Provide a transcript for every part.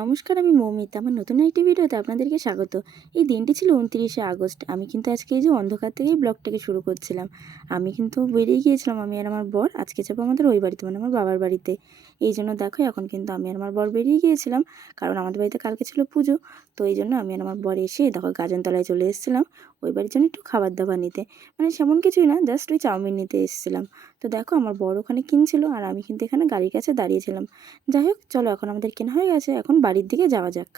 নমস্কার, আমি মৌমিতা। আমার নতুন একটি ভিডিওতে আপনাদেরকে স্বাগত। এই দিনটি ছিল 29শে আগস্ট। আমি কিন্তু আজকে এই যে অন্ধকার থেকেই ব্লগটাকে শুরু করছিলাম। আমি কিন্তু বেরিয়ে গিয়েছিলাম, আমি আর আমার বর। আজকে যাবো আমাদের ওই বাড়িতে, মানে আমার বাবার বাড়িতে। এই জন্য দেখো এখন কিন্তু আমি আর আমার বর বেরিয়ে গিয়েছিলাম, কারণ আমাদের বাড়িতে কালকে ছিল পুজো। তো এই জন্য আমি আর আমার বর এসে দেখো গাজনতলায় চলে এসেছিলাম ওই বাড়ির জন্য একটু খাবার দাবার নিতে। মানে সেমন কিছুই না, জাস্ট ওই চাউমিন নিতে এসেছিলাম। তো দেখো আমার বর ওখানে কিনছিল আর আমি কিন্তু এখানে গাড়ির কাছে দাঁড়িয়েছিলাম। যাই হোক, চলো এখন আমাদের কেনা হয়ে গেছে, এখন বাড়ির দিকে যাওয়া যাক।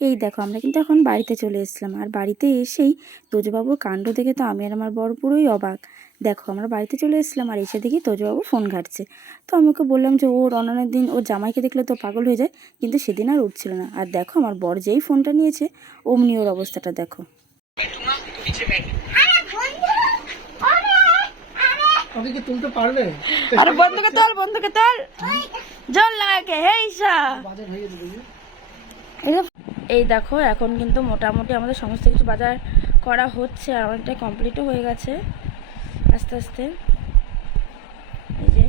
এই দেখো আমরা কিন্তু এখন বাড়িতে চলে এসেছিলাম, আর বাড়িতে এসেই তোজবাবুর কাণ্ড দেখে তো আমি আর আমার বর পুরোই অবাক। দেখো আমরা বাড়িতে চলে এসেছিলাম আর এসে দেখি তোজবাবু ফোন ঘাঁটছে। তো আমি ওকে বললাম যে ওর অন্যান্য দিন ওর জামাইকে দেখলে তো পাগল হয়ে যায়, কিন্তু সেদিন আর উঠছিল না। আর দেখো আমার বর যেই ফোনটা নিয়েছে অমনি ওর অবস্থাটা দেখো। ওকে কি তুলতে পারবে? আরে বন্ধুকে তোল, বন্ধুকে তোল, জল লাগাকে। হেইসা এই দেখো এখন কিন্তু মোটামুটি আমাদের সমস্ত কিছু বাজার করা হচ্ছে আর অনেকটাই কমপ্লিটও হয়ে গেছে আস্তে আস্তে। এই যে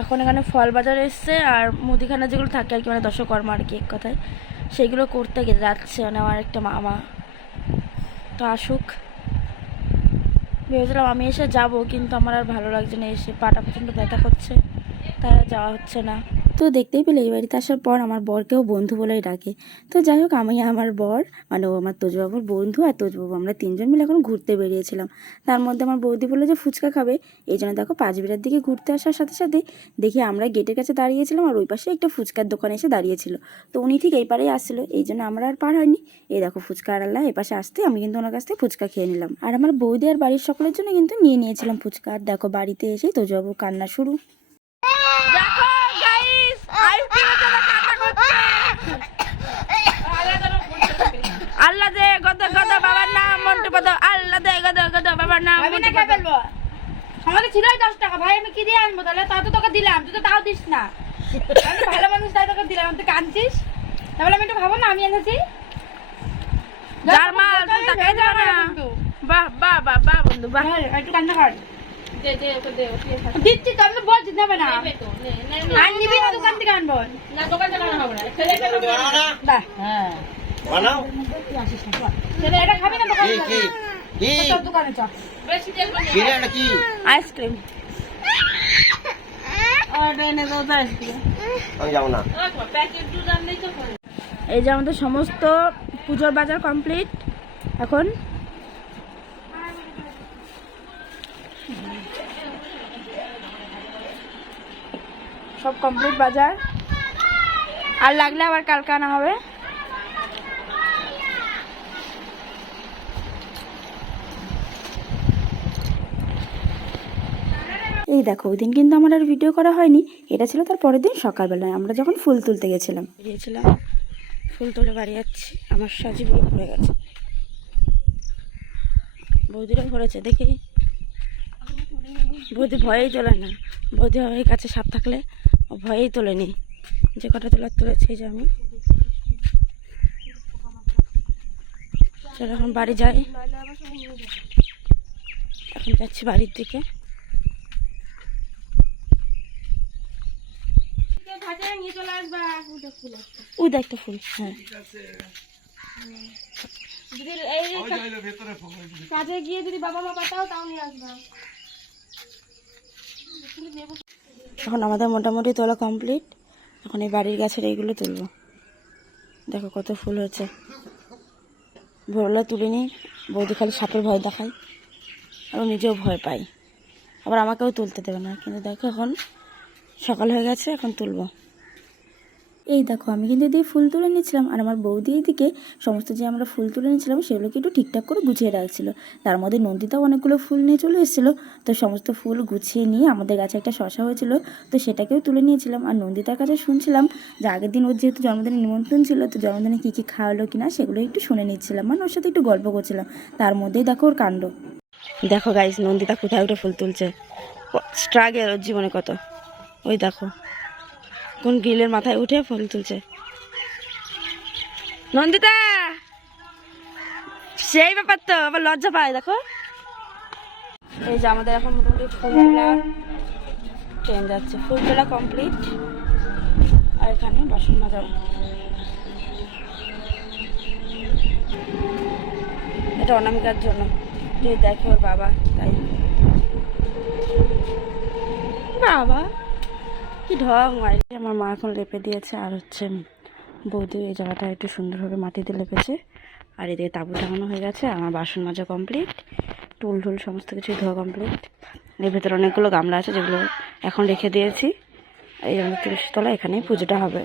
এখন এখানে ফল বাজার এসছে আর মুদিখানা যেগুলো থাকে আর কি, মানে দশকর্মা আর কি এক কথায়, সেগুলো করতে যাচ্ছে মানে আমার একটা মামা। তো আসুক, ভেবেছিলাম আমি এসে যাব, কিন্তু আমার আর ভালো লাগছে না, এসে পাটা প্রচণ্ড ব্যথা করছে, তাই আর যাওয়া হচ্ছে না। তো দেখতেই পেলে এই বাড়িতে আসার পর আমার বরকেও বন্ধু বলেই ডাকে। তো যাই হোক, আমি আমার বর মানে ও আমার তোজবাবুর বন্ধু আর তোজবাবু আমরা তিনজন মিলে এখন ঘুরতে বেরিয়েছিলাম। তার মধ্যে আমার বৌদি বললো যে ফুচকা খাবে, এই জন্য দেখো পাঁচবিড়ার দিকে ঘুরতে আসার সাথে সাথে দেখি আমরা গেটের কাছে দাঁড়িয়েছিলাম আর ওই পাশে একটা ফুচকার দোকান এসে দাঁড়িয়েছিল। তো উনি ঠিক এই পারেই আসছিলো, এই জন্য আমরা আর পার হয়নি। এই দেখো ফুচকা আড়াল্লা এ পাশে আসতে আমি কিন্তু ওনার কাছ থেকে ফুচকা খেয়ে নিলাম, আর আমার বৌদি আর বাড়ির সকলের জন্য কিন্তু নিয়ে নিয়েছিলাম ফুচকা। আর দেখো বাড়িতে এসেই তোজবাবুর কান্না শুরু। আল্লাহ দে গদ গদ বাবার নাম মন্টু পদ, আল্লাহ দে গদ গদ বাবার নাম মন্টু পদ। ফেলবো আমাদের ছিলই 10 টাকা, ভাই আমি কি দিয়ে আনবো তাহলে? তা তো তোকে দিলাম, তুই তো তাও দিস না। আমি ভালো মানুষ তাই তোকে দিলাম, তুই কাঁদছিস। তাহলে আমি একটু ভাবো না আমি এনেছি যার মাল, তুই তাকাই দাও না। বাহ বাহ বাহ বাহ বন্ধু বাহ, একটু কান্না কর। দে দে ওকে দে, ওকে দিচ্ছি তো, আমি বলছি নেবে না। আর নিবি না দোকান থেকে আনবো না, দোকান থেকে আনা হবে না, ছেলে কে বানাও না। বাহ হ্যাঁ বানাও, ছেলে এটা খাবি না দোকানে কি কি তোর দোকানে চল। বেশি তেল বানিয়ে কি রে নাকি আইসক্রিম অর্ডার এনে দাও আইসক্রিম। আমি যাব না, প্যাকেট দুধ আনলেই তো হয়। এই যে আমাদের সমস্ত পূজোর বাজার কমপ্লিট। এখন সব কমপ্লিট বাজার, আর লাগলে আবার কালকে আনা হবে। এই দেখো ওই দিন কিন্তু আমার আর ভিডিও করা হয়নি, এটা ছিল তার পরের দিন সকালবেলায় আমরা যখন ফুল তুলতে গেছিলাম। গিয়েছিলাম ফুল তুলে বাড়ি যাচ্ছি, আমার সাজি পুরো ভরে গেছে, বৌদিরা ভরেছে দেখি। বৌদি ভয়েই তোলে না, বৌদি আমার কাছে সাপ থাকলে ভয়েই তোলেনি, যে কটা তোলার তুলেছে যে আমি। চলো এখন বাড়ি যাই, এখন যাচ্ছি বাড়ির দিকে। ওই একটা ফুল, হ্যাঁ কাজে গিয়ে যদি বাবা মা পাঠাও তাও নিয়ে আসবা। এখন আমাদের মোটামুটি তোলা কমপ্লিট, এখন এই বাড়ির গাছের এইগুলো তুলবো। দেখো কত ফুল হয়েছে, ভোরবেলা তুলিনি, বৌদি খালি সাপের ভয় দেখায় আর নিজেও ভয় পাই, আবার আমাকেও তুলতে দেবে না। কিন্তু দেখো এখন সকাল হয়ে গেছে, এখন তুলবো। এই দেখো আমি কিন্তু দিয়ে ফুল তুলে নিচ্ছিলাম, আর আমার বৌদি এইদিকে সমস্ত যে আমরা ফুল তুলে নিচ্ছিলাম সেগুলোকে একটু ঠিকঠাক করে গুছিয়ে রাখছিল। তার মধ্যে নন্দিতাও অনেকগুলো ফুল নিয়ে চলে এসেছিলো, তো সমস্ত ফুল গুছিয়ে নিয়ে আমাদের গাছে একটা শশা হয়েছিল, তো সেটাকেও তুলে নিয়েছিলাম। আর নন্দিতার কাছে শুনছিলাম যে আগের দিন ওর যেহেতু জন্মদিনের নিমন্ত্রণ ছিল, তো জন্মদিনে কী কী খাওয়ালো কিনা সেগুলো একটু শুনে নিচ্ছিলাম, মানে ওর সাথে একটু গল্প করছিলাম। তার মধ্যেই দেখো ওর কাণ্ড। দেখো গাইস নন্দিতা কোথায় উঠে ফুল তুলছে, স্ট্রাগল ওর জীবনে কত। ওই দেখো কোন গ্রিলের মাথায় উঠে ফুল তুলছে নন্দিতা, সেই ব্যাপার তো, আবার লজ্জা পায়। দেখো এই যে আমাদের এখন মোটামুটি ফুল তোলা ট্রেন যাচ্ছে, ফুল তোলা কমপ্লিট। আর এখানে বাসন মাজাও। এটা অনামিকার জন্য, যদি দেখে ওর বাবা, তাই। বাবা কি ঢং হয়। আমার মা এখন লেপে দিয়েছে, আর হচ্ছে বৌদি এই জায়গাটা একটু সুন্দরভাবে মাটিতে লেপেছে। আর এদিকে তাঁবু টাঙানো হয়ে গেছে। আমার বাসন মাজা কমপ্লিট, টুল টুল সমস্ত কিছুই ধোয়া কমপ্লিট। এর ভেতরে অনেকগুলো গামলা আছে যেগুলো এখন রেখে দিয়েছি। এই আমাদের তুলসী তলা, এখানেই পুজোটা হবে।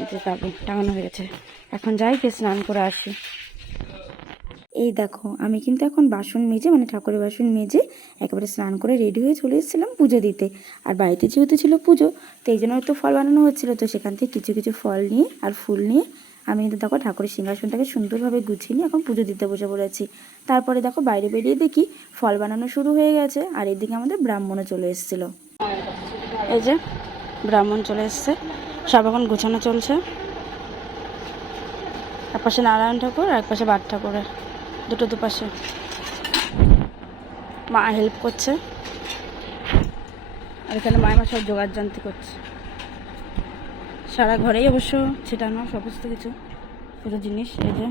এই যে তাঁবু টাঙানো হয়ে গেছে। এখন যাই গিয়ে স্নান করে আসি। এই দেখো আমি কিন্তু এখন বাসন মেজে, মানে ঠাকুরের বাসন মেজে একেবারে স্নান করে রেডি হয়ে চলে এসেছিলাম পুজো দিতে। আর বাড়িতে যেহেতু ছিল পুজো, তো এই জন্য একটু ফল বানানো হচ্ছিলো, তো সেখান থেকে কিছু কিছু ফল নিয়ে আর ফুল নিয়ে আমি কিন্তু দেখো ঠাকুরের সিংহাসনটাকে সুন্দরভাবে গুছিয়ে নিয়ে এখন পুজো দিতে বসে পড়েছি। তারপরে দেখো বাইরে বেরিয়ে দেখি ফল বানানো শুরু হয়ে গেছে, আর এদিকে আমাদের ব্রাহ্মণও চলে এসেছিলো। এই যে ব্রাহ্মণ চলে এসছে, সব এখন গোছানো চলছে। এক পাশে নারায়ণ ঠাকুর আর এক পাশে বাদ ঠাকুরের, দুটো দুপাশে। মা হেল্প করছে, আর এখানে মায়ের সব জোগাড় জানতি করছে। সারা ঘরেই অবশ্য ছিটানো সমস্ত কিছু পুরো জিনিস। এই যে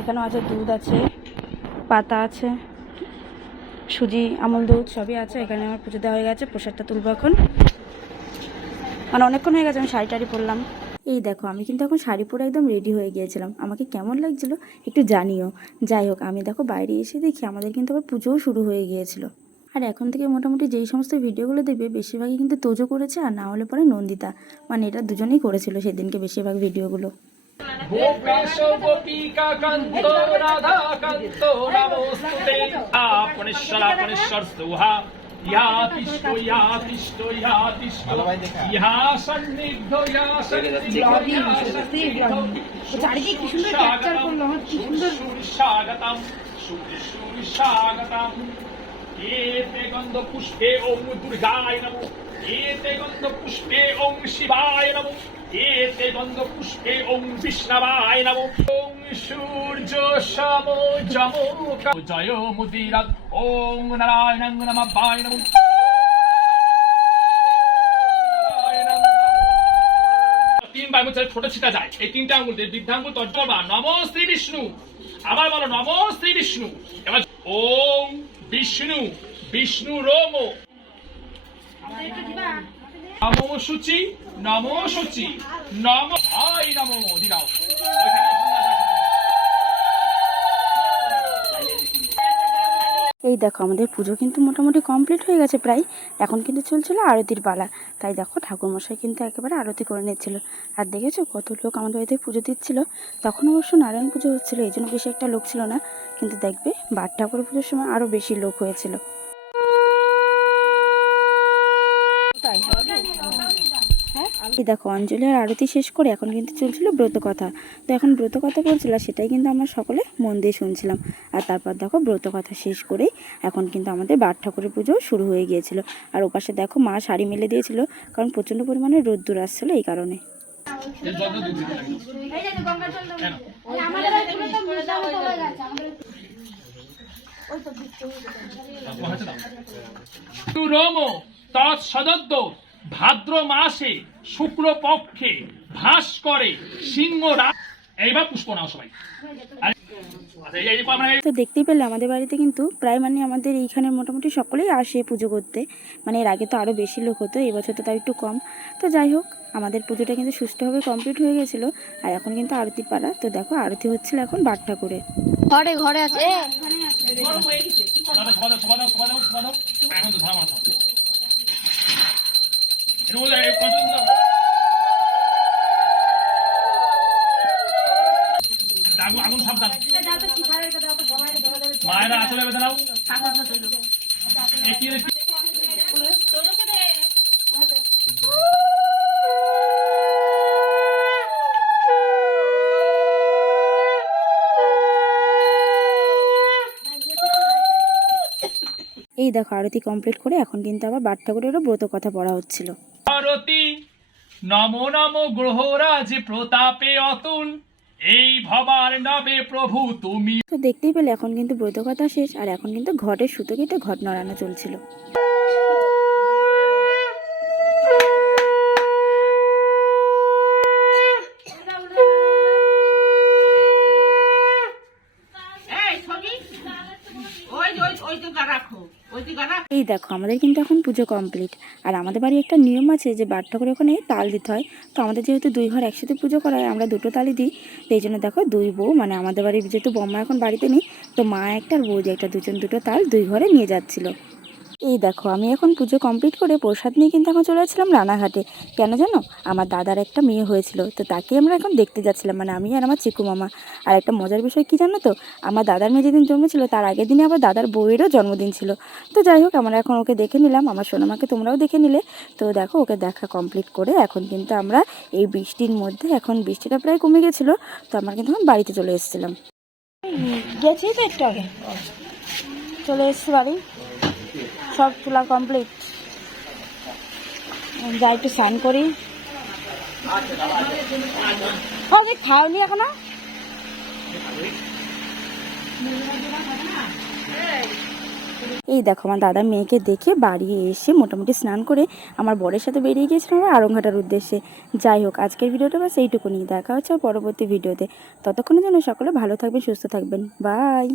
এখানেও আছে, দুধ আছে, পাতা আছে, সুজি, আমল দুধ সবই আছে। এখানে আমার পুজো দেওয়া হয়ে গেছে, প্রসাদটা তুলবো এখন। মানে অনেকক্ষণ হয়ে গেছে, আমি শাড়ি টাড়ি পরলাম। এই দেখো আমি কিন্তু এখন শাড়ি পরে একদম রেডি হয়ে গিয়েছিলাম। আমাকে কেমন লাগছিল একটু জানিও। যাই হোক, আমি দেখো বাইরে এসে দেখি আমাদের কিন্তু আবার পুজোও শুরু হয়ে গিয়েছিল। আর এখন থেকে মোটামুটি যেই সমস্ত ভিডিওগুলো দেখবে বেশিরভাগই কিন্তু তোজো করেছে, আর না হলে পরে নন্দিতা, মানে এটা দুজনেই করেছিল সেদিনকে বেশিরভাগ ভিডিওগুলো। एते गंध पुष्पे ओम दुर्गाय नमो एते गंध पुष्पे ओम शिवाय नमो एते गंध पुष्पे ओम विष्णवाय नमो ओम सूर्य समो जमो जय मुदिरात ओम नारायणं नमः नमो। तीन बार मुझे छोटा छिटा जाए, এই তিনটা আঙ্গুল দিয়ে বৃদ্ধাঙ্গুল তর্জমা নমো শ্রী বিষ্ণু। আবার বলো নমো শ্রী বিষ্ণু। এবার ওম বিষ্ণু বিষ্ণু রোম নমো শুচি নমো শুচি নম হাই নমো দিদাও। এই দেখো আমাদের পুজো কিন্তু মোটামুটি কমপ্লিট হয়ে গেছে প্রায়। এখন কিন্তু চলছিল আরতির পালা, তাই দেখো ঠাকুরমশাই কিন্তু একেবারে আরতি করে নিচ্ছিল। আর দেখেছো কত লোক আমাদের বাড়িতে পুজো দিচ্ছিল। তখন অবশ্য নারায়ণ পুজো হচ্ছিলো, এই জন্য বেশি একটা লোক ছিল না, কিন্তু দেখবে বাদ ঠাকুর পুজোর সময় আরও বেশি লোক হয়েছিল। এই দেখো অঞ্জলি আর আরতি শেষ করে এখন কিন্তু চলছিল ব্রত কথা। তো এখন ব্রত কথা বলছিল, সেটাই কিন্তু আমরা সকলে মন দিয়ে শুনছিলাম। আর তারপর দেখো ব্রত কথা শেষ করেই এখন কিন্তু আমাদের বাদ ঠাকুরের পুজো শুরু হয়ে গিয়েছিল। আর ওপাশে দেখো মা শাড়ি মেলে দিয়েছিল, কারণ প্রচণ্ড পরিমাণে রোদ্দুর আসছিল এই কারণে। ভাদ্র মাসে শুক্ল পক্ষে ভাস করে সিংহ রাত। এইবার পুষ্প নাও সবাই। তো দেখতেই পেলে আমাদের বাড়িতে কিন্তু প্রায় মানে আমাদের এইখানে মোটামুটি সকলেই আসে পুজো করতে। মানে এর আগে তো আরও বেশি লোক হতো, এবছর তো তাও একটু কম। তো যাই হোক আমাদের পুজোটা কিন্তু সুষ্ঠুভাবে কমপ্লিট হয়ে গেছিলো। আর এখন কিন্তু আরতি পালা। তো দেখো আরতি হচ্ছিল এখন বাদ ঠাকুরে। ঘরে ঘরে আছে আগুন সাবধান মায়েরা আসলে বেঁধে নাও। এই দেখো আরতি কমপ্লিট করে এখন কিন্তু আবার বাদ ঠাকুরেরও ব্রত কথা পড়া হচ্ছিল। আরতি নমো নমো গ্রহরাজ প্রতাপে অতুল এই ভবার নবে প্রভু তুমি। তো দেখতেই পেলে এখন কিন্তু ব্রত কথা শেষ, আর এখন কিন্তু ঘটের সুতো কেটে ঘট নড়ানো চলছিল। এই দেখো আমাদের কিন্তু এখন পুজো কমপ্লিট। আর আমাদের বাড়ি একটা নিয়ম আছে যে বাট ঠাকুরের ওখানে তাল দিতে হয়। তো আমাদের যেহেতু 2 ঘর একসাথে পুজো করা হয়, আমরা 2টো তালই দিই। তো এই জন্য দেখো 2 বউ, মানে আমাদের বাড়ির যেহেতু বম্মা এখন বাড়িতে নেই, তো মা একটা আর বৌদি একটা, দুজন 2টো তাল 2 ঘরে নিয়ে যাচ্ছিলো। এই দেখো আমি এখন পুজো কমপ্লিট করে প্রসাদ নিয়ে কিন্তু এখন চলে যাচ্ছিলাম রানাঘাটে। কেন জানো? আমার দাদার একটা মেয়ে হয়েছিল, তো তাকে আমরা এখন দেখতে যাচ্ছিলাম, মানে আমি আর আমার চিকু মামা। আর একটা মজার বিষয় কি জানো তো, আমার দাদার মেয়ে যেদিন জন্মেছিল তার আগের দিনে আবার দাদার বউয়েরও জন্মদিন ছিল। তো যাই হোক, আমরা এখন ওকে দেখে নিলাম, আমার সোনামাকে তোমরাও দেখে নিলে। তো দেখো ওকে দেখা কমপ্লিট করে এখন কিন্তু আমরা এই বৃষ্টির মধ্যে, এখন বৃষ্টিটা প্রায় কমে গেছিলো, তো আমরা কিন্তু এখন বাড়িতে চলে এসেছিলাম। গেছি তো একটু আগে, চলে এসেছি বাড়ি, সব তোলা কমপ্লিট। যাই একটু স্নান করি। খাওনি এখনো? এই দেখো আমার দাদার মেয়েকে দেখে বাড়ি এসে মোটামুটি স্নান করে আমার বরের সাথে বেরিয়ে গিয়েছিলাম আমরা আরংঘাটার উদ্দেশ্যে। যাই হোক, আজকের ভিডিওটা বাস এইটুকুনি। দেখা হচ্ছে পরবর্তী ভিডিওতে। ততক্ষণের জন্য সকলে ভালো থাকবেন, সুস্থ থাকবেন। বাই।